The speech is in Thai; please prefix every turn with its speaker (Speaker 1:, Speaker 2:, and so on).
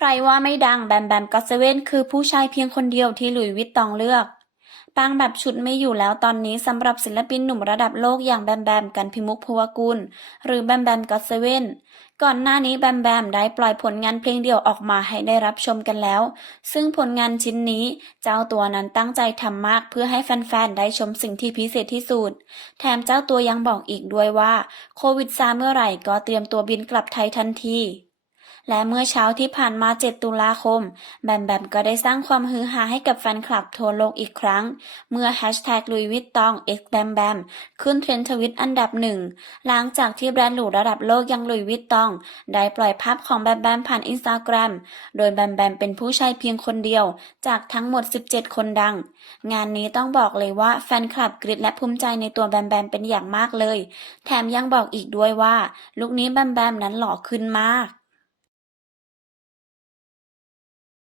Speaker 1: ใครว่าไม่ดังแบมแบมก็อตเซเว่นคือผู้ชายเพียงคนเดียวที่หลุยวิตตองเลือก ปังแบบชุดไม่อยู่แล้วตอนนี้สำหรับศิลปินหนุ่มระดับโลกอย่างแบมแบมกันพิมุกพวกุล หรือแบมแบมก็อตเซเว่นก่อนหน้านี้แบมแบมได้ปล่อยผลงานเพลงเดี่ยวออกมาให้ได้รับชมกันแล้ว ซึ่งผลงานชิ้นนี้เจ้าตัวนั้นตั้งใจทำมากเพื่อให้แฟนๆ ได้ชมสิ่งที่พิเศษที่สุด แถมเจ้าตัวยังบอกอีกด้วยว่าโควิดซาเมื่อไหร่ก็เตรียมตัวบินกลับไทยทันที และเมื่อเช้าที่ผ่านมา 7 ตุลาคม แบมแบมก็ได้สร้างความฮือฮาให้กับแฟนคลับทั่วโลกอีกครั้ง เมื่อแฮชแท็กลุยวิตตอง x แบมแบมขึ้นเทรนด์ทวิตอันดับหนึ่ง หลังจากที่แบรนด์หรูระดับโลกยังลุยวิตตอง ได้ปล่อยภาพของแบมแบมผ่านอินสตาแกรม โดยแบมแบมเป็นผู้ใช้เพียงคนเดียว จากทั้งหมด 17 คนดัง งานนี้ต้องบอกเลยว่าแฟนคลับกรีดและภูมิใจในตัวแบมแบมเป็นอย่างมากเลย แถมยังบอกอีกด้วยว่าลุคนี้แบมแบมนั้นหล่อขึ้นมาก